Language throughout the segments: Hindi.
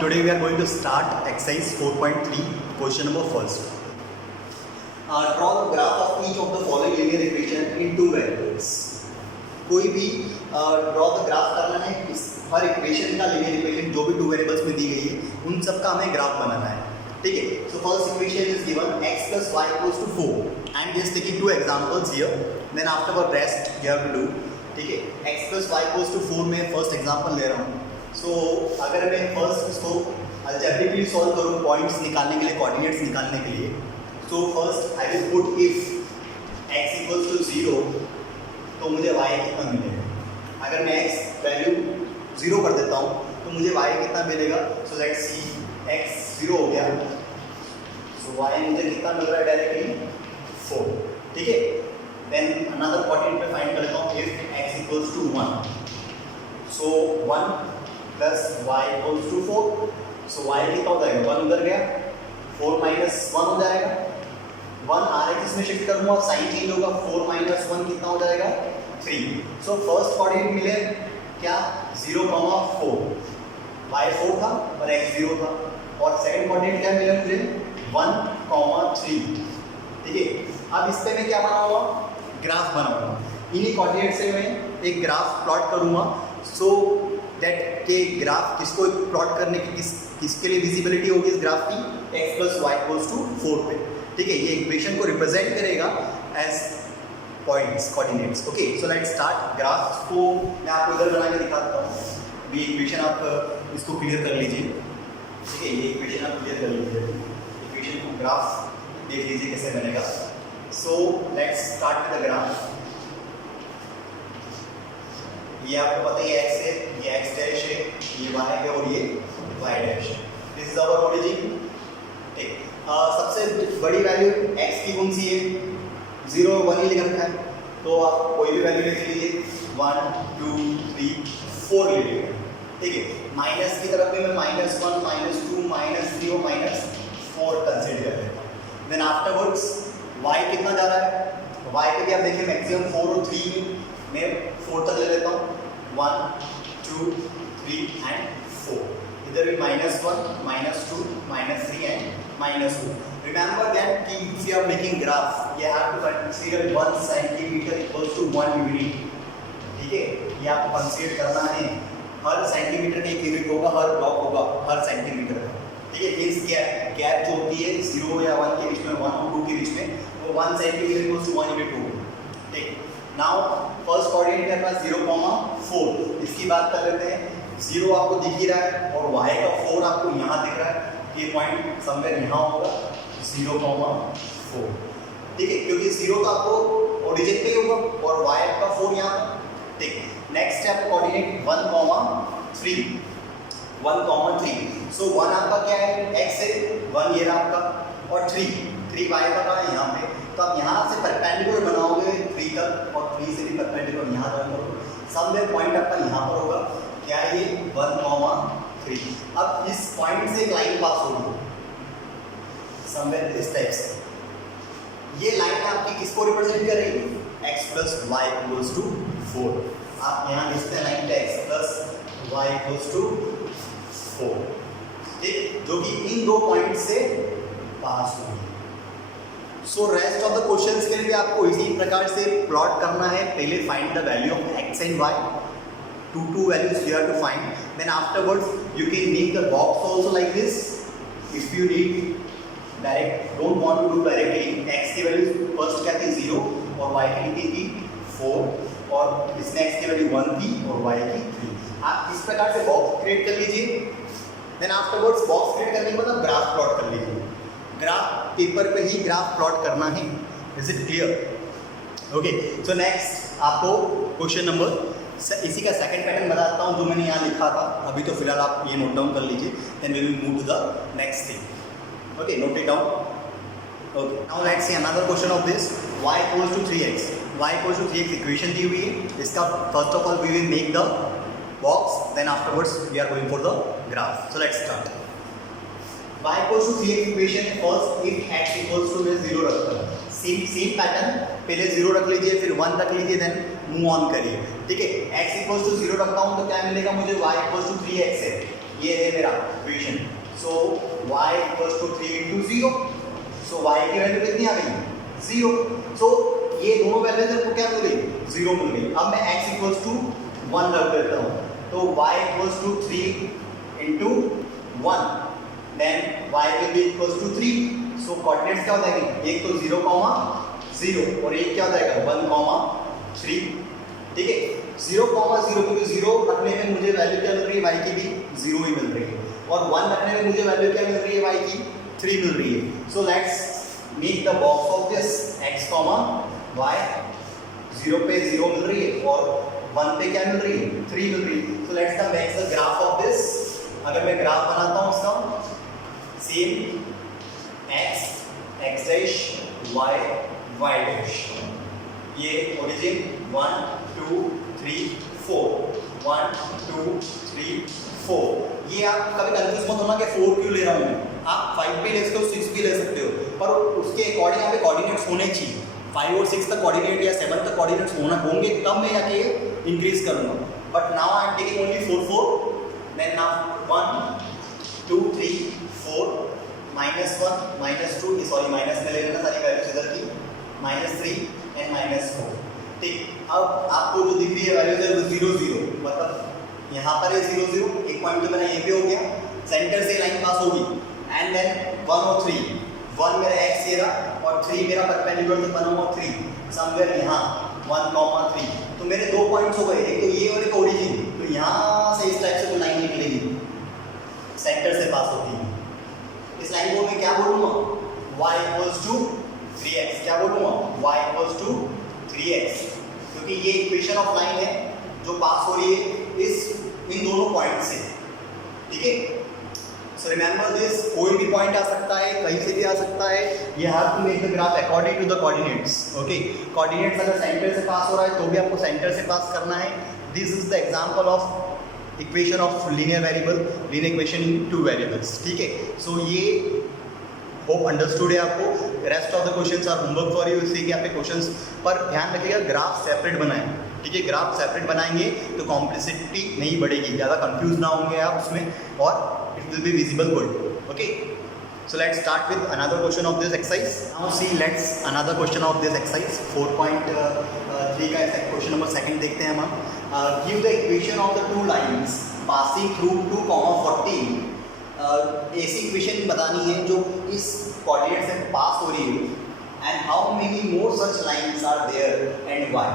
Today we are going to start exercise 4.3, question number first. Draw the graph of each of the following linear equation in two variables. कोई भी ड्रॉ द ग्राफ करना है, इस हर इक्वेशन का लिनियर इक्वेशन जो भी टू वेरिएबल्स में दी गई है उन सब का हमें ग्राफ बनाना है. ठीक है. So first equation is given x plus y equals to 4. I am just taking two examples here. Then afterward rest you have to do. ठीक है. x plus y equals to 4 में फर्स्ट एग्जांपल ले रहा हूँ. सो अगर मैं फर्स्ट इसको अलजेब्रिकली सॉल्व करूँ पॉइंट्स निकालने के लिए, कोऑर्डिनेट्स निकालने के लिए, so first I will put if x equals to 0 तो मुझे y कितना मिलेगा. अगर मैं x वैल्यू 0 कर देता हूँ तो मुझे y कितना मिलेगा. सो लेट्स सी x 0 हो गया, सो y मुझे कितना मिल रहा है डायरेक्टली 4. ठीक है. देन अनदर कोऑर्डिनेट पे फाइंड करता हूँ if x equals to 1. So 1 plus y equals to 4. So y कितना हो जाएगा, 1 उधर गया, 4 माइनस 1 हो जाएगा. 1 RX में शिफ्ट करूँगा, साइन चेंज होगा, 4 माइनस 1 कितना हो जाएगा 3. सो फर्स्ट कोऑर्डिनेट मिले क्या 0,4. y 4 था और x 0 था. और सेकंड कोऑर्डिनेट क्या मिला मुझे 1,3. ठीक है. अब इस पे मैं क्या बनाऊंगा, ग्राफ बनाऊंगा. इन्हीं कोऑर्डिनेट से मैं एक ग्राफ प्लॉट करूंगा. सो दैट के ग्राफ किसको प्लॉट करने की किसके लिए विजिबिलिटी होगी इस ग्राफ की, x plus y equals to 4 पे. ठीक है. ये इक्वेशन को रिप्रेजेंट करेगा as points, coordinates. Okay. So let's start. Graph को मैं आपको इधर बना के दिखाता हूँ. ये इक्वेशन आप इसको क्लियर कर लीजिए. ठीक है. ये इक्वेशन आप क्लियर कर लीजिए. इक्वेशन को ग्राफ देख लीजिए कैसे बनेगा. सो let's start with the graph. ये आपको पता ही x है, ये x डैश है, ये y है और ये y डैश है. This is our origin. ठीक. सबसे बड़ी वैल्यू x की कौन सी है, 0 और 1 ही लिख रखा है. तो आप कोई भी वैल्यू ले लीजिए, 1 2 3 4 ले लीजिए. ठीक है. माइनस की तरफ में मैं -1 -2 -3 और -4 कंसीडर कर लेता हूँ. देन आफ्टरवर्ड्स y कितना जा रहा है, y पे भी आप देखिए मैक्सिमम 4 और 3 मैं 4 तक ले लेता हूँ. 1 2 3 एंड 4. इधर भी -1 -2 -3 and -2. Remember that if you are making graph, you have to consider 1 centimeter equals to 1 unit. ठीक है. ये आपको कंसीडर करना है. हर सेंटीमीटर का एक यूनिट होगा, हर ब्लॉक होगा हर सेंटीमीटर का. ठीक है. इस गैप जो होती है 0 या 1 के बीच में, 1 और 2 के बीच में, वो 1 सेंटीमीटर इक्वल्स टू 1 यूनिट होगी. ठीक. नाउ फर्स्ट कोऑर्डिनेट है पास 0,4. इसकी बात कर लेते हैं. 0 आपको दिख ही रहा है और y का 4 आपको यहाँ दिख रहा है. ये पॉइंट समवेयर यहाँ होगा 0,4. ठीक है. क्योंकि 0 का आपको ओरिजिन पे होगा और y का 4 यहाँ. ठीक. नेक्स्ट है आपका कोऑर्डिनेट 1,3. 1,3. सो 1 आपका क्या है, x है, 1 ये रहा आपका, और 3 y का कहाँ है, यहाँ पे. तो आप यहाँ से परपेंडिकुलर बनाओगे 3 तक और 3 से भी परपेंडिकुलर यहाँ जॉइन करोगे. समवेयर पॉइंट आपका यहाँ पर होगा. क्या है ये 1,3. अब इस पॉइंट से एक लाइन पास होगी समवेयर इस टाइप से. ये लाइन आपकी किसको रिप्रेजेंट कर रही है, x plus y equals to 4. आप यहाँ लिखते हैं line x plus y equals to 4. ठीक. जो कि इन दो पॉइंट से पास होगी. So rest of the questions के लिए भी आपको इसी प्रकार से प्लॉट करना है. पहले find the value of x and y. two values you have to find. Then afterwards you can make the box also like this. If you need direct, don't want to do directly, x की वैल्यू फर्स्ट क्या थी 0 और y की थी 4 और इसमें x की वैल्यू 1 थी और y की 3. आप इस प्रकार से बॉक्स क्रिएट कर लीजिए. देन आफ्टरवर्ड्स बॉक्स क्रिएट करने के बाद आप ग्राफ प्लॉट कर लीजिए. ग्राफ पेपर पे ही ग्राफ प्लॉट करना है. Is it clear? Okay. So next आपको क्वेश्चन नंबर, इसी का सेकंड पैटर्न बताता हूँ जो मैंने यहाँ लिखा था. अभी तो फिलहाल आप ये नोट डाउन कर लीजिए. Then we will move to the next thing. Okay. Note it down. Okay. Now let's see another question of this. y equals to 3x. y equals to 3x equation दी हुई है. इसका first of all we will make the box. Then afterwards we are going for the graph. So let's start. y equals to 3x equation है. First if x equals to 0 रखता है. सेम पैटर्न, पहले 0 रख लीजिए, फिर 1 रख लीजिए, देन मूव ऑन करिए. ठीक है. x इक्वल्स टू 0 रखता हूँ तो क्या मिलेगा मुझे, y इक्वल्स टू 3x है. ये है मेरा equation. So y equals to 3 into 0। So y की वैल्यू कितनी आ गई? 0। सो ये दोनों वैल्यूज आपको क्या मिल गई? 0 मिल गई। अब मैं x इक्वल्स टू 1 रख देता हूँ, तो y equals to 3 into 1, then y will be equals to 3। So coordinates क्या हो जाएंगे? एक तो 0, 0 और एक क्या हो जाएगा? 1, 3। ठीक है, 0, 0 क्योंकि 0 रखने में मुझे वैल्यू क्या मिल रही है? y की भी 0 ही मिल रही है, और 1 रखने में मुझे वैल्यू क्या मिल रही है? y की 3 मिल रही है। So let's make the box of this x, y। 0 पे 0 मिल रही है और 1 पे क्या मिल रही है? 3 मिल रही है। So let's the make the graph of this. अगर मैं ग्राफ बनाता हूँ इसका, same x, x dash, y, y dash. ये ओरिजिन 1 2 3 4, 1 2 3 4। ये आप कभी कंफ्यूज मत होना कि 4 क्यों ले रहा हूँ मैं। आप 5 भी ले सकते हो, 6 भी ले सकते हो, पर उसके अकॉर्डिंग यहाँ पे कोऑर्डिनेट्स होने चाहिए। 5 और 6 तक कोऑर्डिनेट या 7 तक कोऑर्डिनेट्स होंगे, तब मैं जाके इंक्रीज करूँगा। But now I am taking only 4 4, then now 1 2 3 4, -1 -2, sorry minus में ले लेना सारी वैल्यूज इधर की, -3 एंड -4। ठीक, अब आपको जो दिख रही है वैल्यूज है वो 0 0, मतलब यहाँ पर है 0 0, एक पॉइंट तो मेरा ये पे हो गया, सेंटर से लाइन पास होगी, एंड देन 1 और 3, 1 मेरा x ये रहा और 3 मेरा परपेंडिकुलर से 1 और 3 समवेयर यहाँ 1, 3। तो मेरे दो पॉइंट्स हो गए, एक तो ये और एक ओरिजिन। तो यहाँ से इस टाइप से कोई लाइन निकलेगी, सेंटर से पास होती है। इस लाइन को मैं क्या बोलूँगा? y equals to 3x। क्या बोलूँगा? y इक्वल्स टू 3x, क्योंकि ये इक्वेशन ऑफ लाइन है जो पास हो रही है इन दोनों पॉइंट से। ठीक है, सो रिमेंबर दिस, कोई भी पॉइंट आ सकता है, कहीं से भी आ सकता है। You have to make the graph according to the coordinates. Okay, coordinates अगर सेंटर से पास हो रहा है तो भी आपको सेंटर से पास करना है। This is the example of equation of linear variable, linear equation in 2 variables. ठीक है, सो ये होप अंडरस्टूड है आपको। Rest of the questions are homework for you. इससे कि आपके क्वेश्चंस पर ध्यान रखिएगा, ग्राफ सेपरेट बनाएं। ठीक है, ग्राफ सेपरेट बनाएंगे तो कॉम्प्लेक्सिटी नहीं बढ़ेगी, ज़्यादा कंफ्यूज ना होंगे आप उसमें, और it will be visible good. Okay, so let's start with another question of this exercise. Now see, let's another question of this exercise 4.3 का क्वेश्चन नंबर सेकंड देखते हैं हम। Give the equation of the two lines passing through 2, 14। ऐसी इक्वेशन बतानी है जो इस कोऑर्डिनेट से पास हो रही है, and how many more such lines are there and why.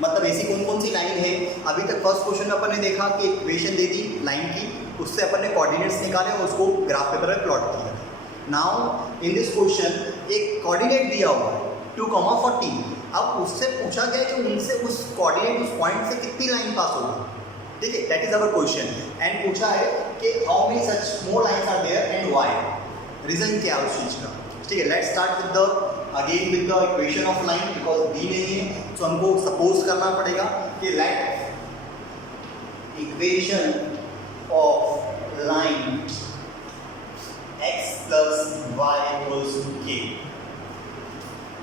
मतलब ऐसी कौन कौन सी लाइन है। अभी तक फर्स्ट क्वेश्चन में अपन ने देखा कि इक्वेशन दे दी लाइन की, उससे अपन ने कोऑर्डिनेट्स निकाले और उसको ग्राफ पेपर में प्लॉट किया। नाउ इन दिस क्वेश्चन एक कोऑर्डिनेट दिया हुआ है 2, 14। अब उससे पूछा गया कि उनसे उस कोऑर्डिनेट उस पॉइंट से कितनी लाइन पास होगी। ठीक है, that is our question. And पूछा है कि how many such more lines are there and why, reason क्या है उस चीज का। ठीक है, let's start with the again with the equation of line, because दी नहीं है तो हमको सपोज करना पड़ेगा कि let equation of line x plus y equals to k।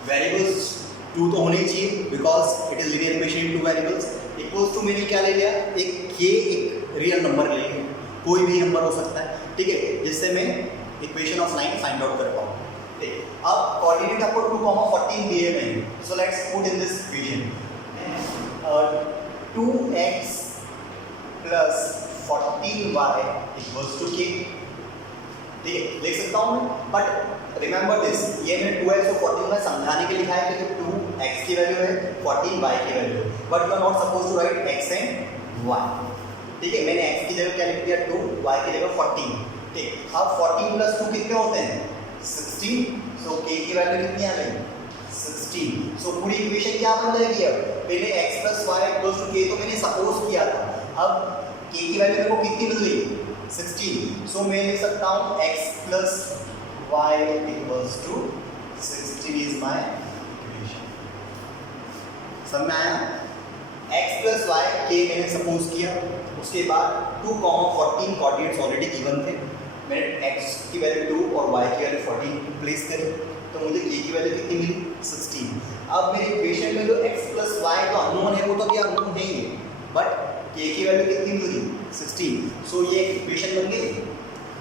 Variables 2 तो होने चाहिए because it is linear equation in 2 variables. Equals to मैंने क्या ले लिया, एक k एक रियल नंबर ले लिया, कोई भी नंबर हो सकता है। ठीक है, जिससे मैं equation of line find out कर पाऊँ। ठीक, अब कोऑर्डिनेट आपको 2, 14 दिए गए हैं, so let's put in this equation 2x plus 14y equals to k। ठीक है, लिख सकता हूँ मैं, बट रिमेंबर दिस, ये मैंने 2x और 14 में समझाने के लिखा है कि 2x की वैल्यू है, 14y की वैल्यू है, but you are not suppose to write x and y। ठीक है, मैंने x की जगह क्या लिख दिया 2, y की जगह 14। ठीक, अब 14 प्लस 2 कितने होते हैं 16, सो k की वैल्यू कितनी आ गई 16। सो पूरी इक्वेशन क्या बन जाएगी, अब पहले x plus y equals to k तो मैंने सपोज किया था, अब k की वैल्यू मेरे को कितनी मिल गई 16। सो मैं लिख सकता हूँ x plus y equals to 16 is my equation. समझ में आया, x प्लस वाई k मैंने सपोज किया, उसके बाद 2, 14 कोऑर्डिनेट्स ऑलरेडी गिवन थे, मैंने x की वैल्यू 2 और y की वैल्यू 14 प्लेस करी, तो मुझे k की वैल्यू कितनी मिली 16। अब मेरे इक्वेशन में जो x प्लस वाई तो अननोन है, वो तो क्या अननोन है ही, बट k की वैल्यू कितनी मिल गई 16। सो ये एक इक्वेशन बन गई।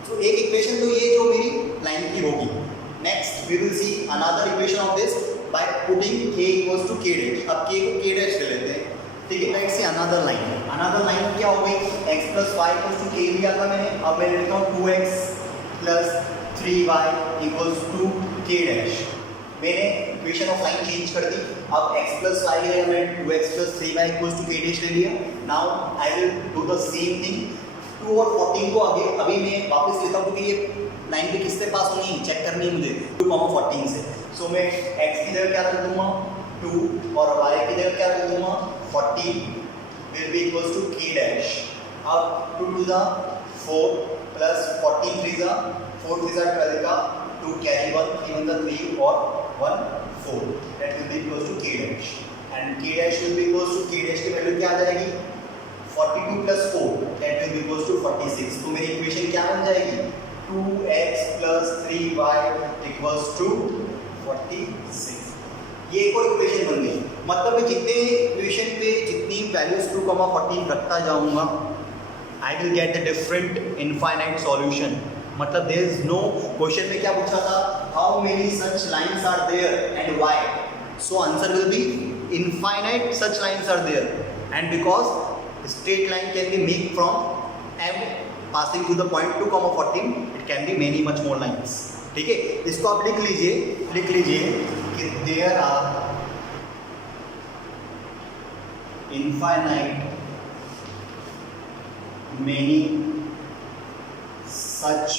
सो एक इक्वेशन तो ये जो मेरी लाइन की होगी। Next we will see another equation of this by putting k equals to k dash. अब k को k डैश ले लेते हैं, ठीक है। Let's see another line. Another line क्या हो गई, x plus y equals to k लिया था मैंने, अब मैं लिखता हूँ 2x plus 3y equals to k dash. मैंने इक्वेशन ऑफ लाइन चेंज कर दी। अब x प्लस y है, मैंने 2x plus 3y equals to k dash ले लिया। Now I will do the same thing 2 और 14 को आगे अभी मैं वापस लेता हूँ, क्योंकि ये लाइन पे किससे पास होनी है चेक करनी है मुझे, 2, 14 से। सो मैं x की जगह क्या रख दूंगा 2 और y की जगह क्या रख दूंगा 14 will be equals to k dash. अब 2 2 जा 4 प्लस 14 3 जा 4 3 जा 12 का 2 कैरी 1 3 1 जा 3 और 1 4 that will be equals to k dash. And k dash will be equals to k dash की वैल्यू क्या आ जाएगी 42 plus 4 that will be equals to 46। तो मेरी इक्वेशन क्या बन जाएगी 2x plus 3y equals to 46। ये एक और इक्वेशन बन गई। मतलब मैं जितने इक्वेशन पे जितनी वैल्यूज 2, 14 रखता जाऊंगा I will get the different infinite solution. मतलब देयर इज नो, क्वेश्चन में क्या पूछा था how many such lines are there and why. So answer will be infinite such lines are there, and because straight line can be make from m passing to the point 2, 14 it can be many much more lines। ठीक है, इसको आप लिख लीजिए कि there are infinite many such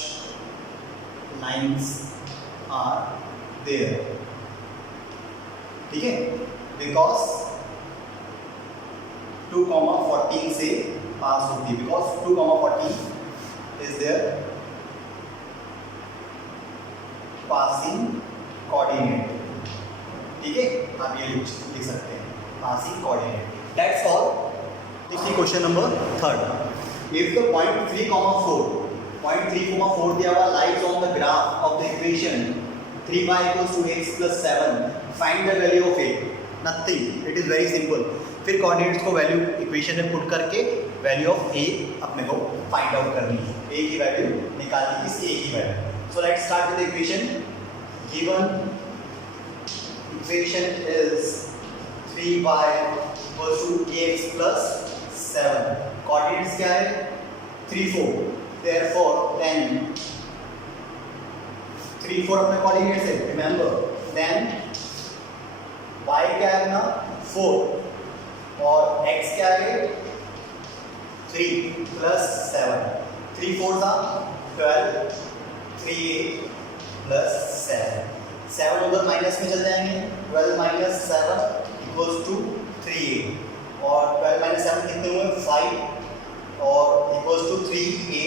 lines are there। ठीक है, because 2, 14 से पास होती है, because 2, 14 is there passing coordinate। ठीक है, आप ये लिख सकते हैं passing coordinate। That's all। देखिए question number 3। If the point 3, 4 दिया हुआ lies on the graph of the equation 3y equals to x plus 7, find the value of a। Nothing, it is very simple। फिर कोऑर्डिनेट्स को वैल्यू इक्वेशन में पुट करके वैल्यू ऑफ ए अपने को फाइंड आउट करनी है। ए की वैल्यू निकालनी है, इस ए की value. So let's start with equation. Given equation is 3y equals to ax plus 7। Coordinates क्या है 3, 4। देयरफॉर देन 3, 4 अपने कोऑर्डिनेट्स है, रिमेंबर। देन y क्या है ना 4 और x क्या है 3 प्लस 7। 3 4 था 12, 3 प्लस 7। 7 उधर माइनस में चल जाएंगे, 12 माइनस 7 इक्वल्स टू 3a और 12 माइनस 7 कितने हुए 5 और equals to 3a।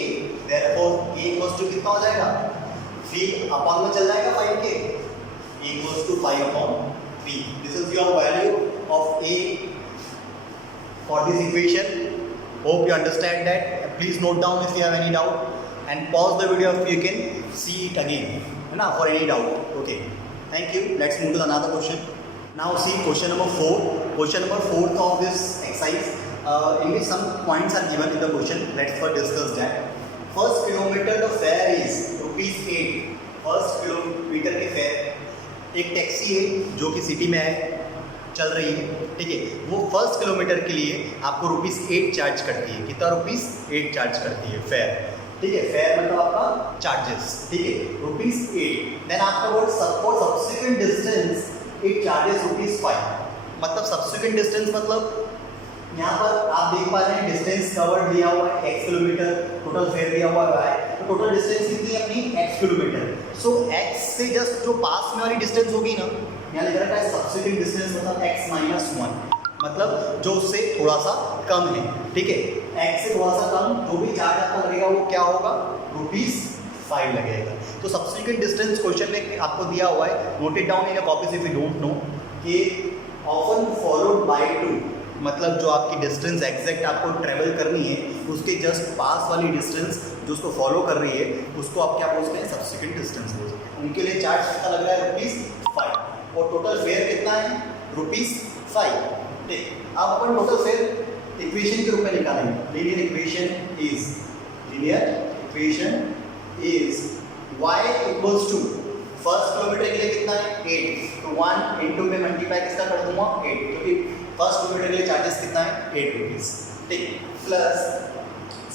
Therefore a equals to कितना हो जाएगा 3 अपॉन में चल जाएगा 5 के, a equals to 5 upon 3। This is your value of a for this equation। Hope you understand that। Please note down if you have any doubt and pause the video if you can see it again, है ना, for any doubt। Okay, thank you। Let's move to another question। Now see question number 4। Question number 4 of this exercise, in which some points are given in the question। Let's first discuss that। First kilometer the fare is ₹8। First kilometre के फेयर एक टैक्सी है जो कि सिटी में है चल रही है, ठीक है। वो फर्स्ट किलोमीटर के लिए आपको ₹8 चार्ज करती है। कितना ₹8 चार्ज करती है फेयर, ठीक है। फेयर मतलब आपका चार्जेस, ठीक है, ₹8। Then afterwards for subsequent distance it charges ₹5। मतलब सब्सिक्वेंट डिस्टेंस मतलब यहाँ पर आप देख पा रहे हैं डिस्टेंस कवर्ड दिया हुआ है x किलोमीटर, टोटल फेयर दिया हुआ है y, तो टोटल डिस्टेंस कितनी है अपनी x किलोमीटर। सो x से जस्ट जो पास में वाली डिस्टेंस होगी ना, यहाँ लिख रखा है सब्सिक्वेंट डिस्टेंस मतलब x माइनस 1, मतलब जो उससे थोड़ा सा कम है, ठीक है। x से थोड़ा सा कम जो भी चार्ज आपका लगेगा वो क्या होगा ₹5 लगेगा। तो सब्सिक्वेंट डिस्टेंस क्वेश्चन में आपको दिया हुआ है, note it down in a copies if you don't know, कि ऑफन फॉलोड बाय 2, मतलब जो आपकी डिस्टेंस एग्जैक्ट आपको ट्रेवल करनी है उसके जस्ट पास वाली डिस्टेंस जो उसको फॉलो कर रही है उसको आप क्या बोलते हैं सब्सिक्वेंट डिस्टेंस बोलते हैं। उनके लिए चार्ज कितना लग रहा है ₹5 और टोटल फेयर कितना है ₹5, ठीक। अब अपन टोटल फेयर इक्वेशन के रूप में निकालेंगे। Linear equation is y equals to first kilometre के लिए कितना है 8, तो 1 इंटू में मल्टीप्लाई किसका कर दूंगा 8, क्योंकि फर्स्ट किलोमीटर के लिए चार्जेस कितना है 8 रुपीज, ठीक, प्लस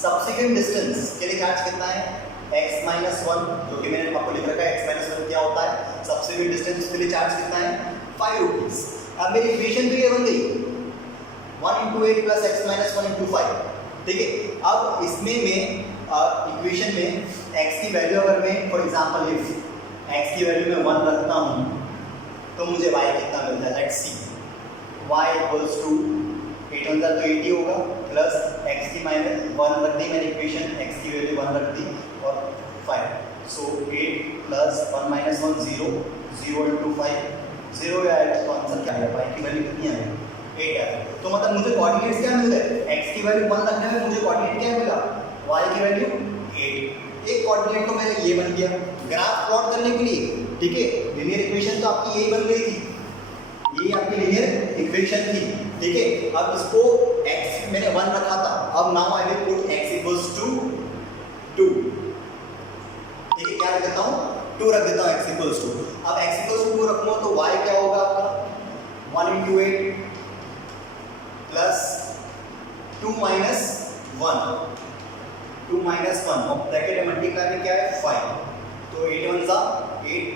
सब्सिक्वेंट डिस्टेंस के लिए चार्ज कितना है x माइनस 1, जो कि मैंने आपको लिख रखा है x माइनस 1 क्या होता है सब्सिक्वेंट डिस्टेंस के लिए चार्ज कितना है 5 रुपीज। अब मेरी इक्वेशन तो ये बन गई 1 into 8 plus x minus 1 into 5, ठीक है। अब इसमें मैं इक्वेशन में x की वैल्यू अगर मैं फॉर एग्जांपल इफ x की वैल्यू में 1 रखता हूँ तो मुझे y कितना मिलता है, let's see y equals to 8 तो 80 होगा प्लस x की माइनस 1 रख दी मैंने इक्वेशन, x की वैल्यू 1 रख दी और 5, सो 8 प्लस 1 माइनस 1 0, 0 इंटू 5 0 आएगा, तो आंसर क्या आएगा y की वैल्यू कितनी आएगी 8 आएगा। तो मतलब मुझे कोऑर्डिनेट्स क्या मिल गए, x की वैल्यू 1 रखने में मुझे कोऑर्डिनेट क्या मिला y की वैल्यू 8, एक कोऑर्डिनेट तो मेरा ये बन गया। ग्राफ प्लॉट करने के लिए, ठीक है, लीनियर इक्वेशन तो आपकी यही बन गई थी, ये आपकी लीनियर इक्वेशन थी, ठीक है। अब इसको x मैंने 1 रखा था, अब now I will put x equals to 2, ठीक है, क्या रख देता हूँ 2 रख देता हूँ x इक्वल्स टू। अब x इक्वल्स टू 2 रखूंगा तो y क्या होगा आपका 1 इंटू 8 प्लस 2 माइनस 1, 2 माइनस 1 और ब्रैकेट में मल्टीप्लाई में क्या है 5, तो 8 1 सा 8,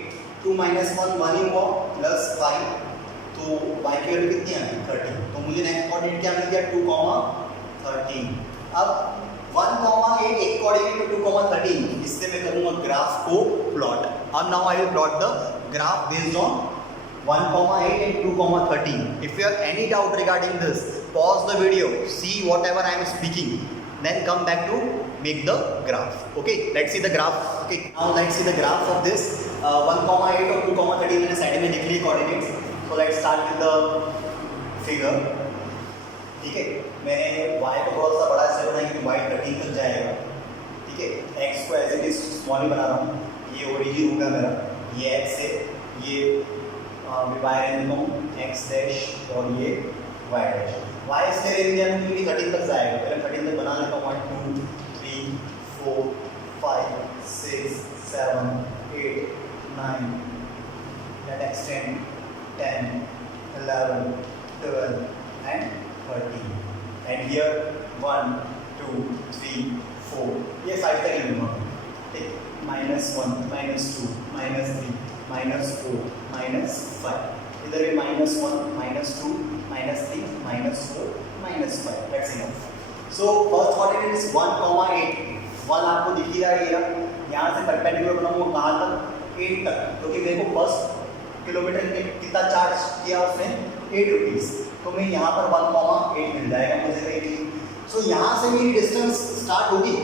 2 माइनस 1 1 ही हुआ प्लस 5, तो y की वैल्यू कितनी आ गई 13, तो मुझे नेक्स्ट कोऑर्डिनेट क्या मिल गया 2, 13। अब 1, 8 एक कोऑर्डिनेट में 2, 13, इससे मैं करूंगा ग्राफ को प्लॉट। अब now I will plot the graph based on 1, 8 and 2, 13. If you have any doubt regarding this, pause the video, see whatever I am speaking, then come back to make the graph. Okay, let's see the graph. Okay, now let's see the graph of this 1, 8 और 2, 13 मैंने साइड में लिख ली coordinates. So let's start with the figure. ठीक है, मैंने y को थोड़ा सा बड़ा से बनाया क्योंकि y 13 तक जाएगा, ठीक है। x को एज इट इज स्मॉल ही बना रहा हूँ, ये ओरिजिन होगा मेरा, ये x है, ये y रेंज में x डैश और ये y डैश। y इसके रेंज में क्योंकि 13 तक जाएगा, पहले 13 तक बना लेता हूँ 1 2 3 4 5 6 7 8 9 that extend 10 11 12 and 13 and here 1 2 3 4 ये 5 तक ही लूँगा, ठीक, -1 -2 -3 -4 -5, इधर भी -1 -2 -3 -4 -5, that's enough. So first coordinate is 1, 8, 1 आपको दिख ही रहा है, यहाँ से परपेंडिकुलर बनाऊंगा कहाँ तक 8 तक, क्योंकि मेरे को फर्स्ट किलोमीटर के कितना चार्ज किया उसने 8 रुपीज़, तो मैं यहाँ पर 1, 8 मिल जाएगा मुझे कहीं। सो यहाँ से मेरी डिस्टेंस स्टार्ट होगी,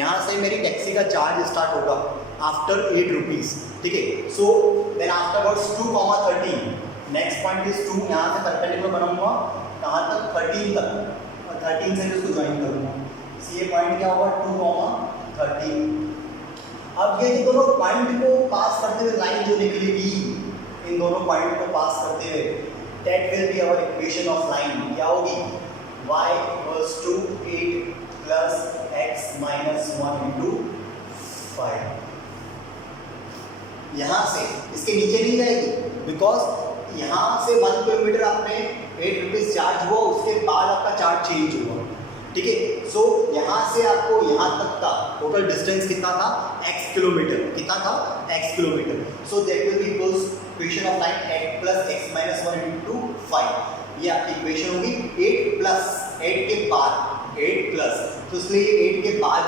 यहाँ से मेरी टैक्सी का चार्ज स्टार्ट होगा आफ्टर 8 रुपीज़, ठीक है। So then afterwards 2, 13, next point is 2, यहाँ से परपेंडिकुलर बनाऊंगा कहाँ तक 13 तक, और 13 से उसको ज्वाइन करूँगा, ये पॉइंट क्या होगा 2, 13। अब ये दोनों पॉइंट को पास करते हुए लाइन जो निकलेगी, इन दोनों पॉइंट को पास करते हुए, that will be our equation of line, क्या होगी y equals to 8 plus x minus 1 into 5। यहाँ से इसके नीचे नहीं जाएगी, बिकॉज यहाँ से 1 किलोमीटर आपने 8 रुपीज़ चार्ज हुआ, उसके बाद आपका चार्ज चेंज हुआ, ठीक है। सो यहाँ से आपको यहाँ तक का टोटल डिस्टेंस कितना था x किलोमीटर, कितना था x kilometre. So that will be equals equation of line 8 plus x minus 1 into 5, ये आपकी इक्वेशन होगी 8 प्लस 8 के बाद 8 प्लस, तो इसलिए 8 के बाद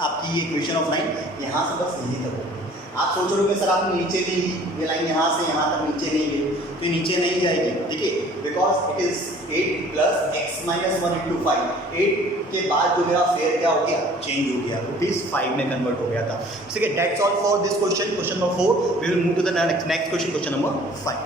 आपकी ये इक्वेशन ऑफ लाइन यहाँ से बस यहीं तक होगी। आप सोच रहे हो कि सर आपने नीचे नहीं ली, ये लाइन यहाँ से यहाँ तक नीचे नहीं ली, तो नीचे नहीं जाएगी, ठीक है, because it is 8 plus x minus 1 into 5, 8 के बाद जो मेरा फेयर क्या हो गया चेंज हो गया, रुपीज़ 5 में कन्वर्ट हो गया था, ठीक है। That's all for this question, question number 4। We will move to the next question, question number 5।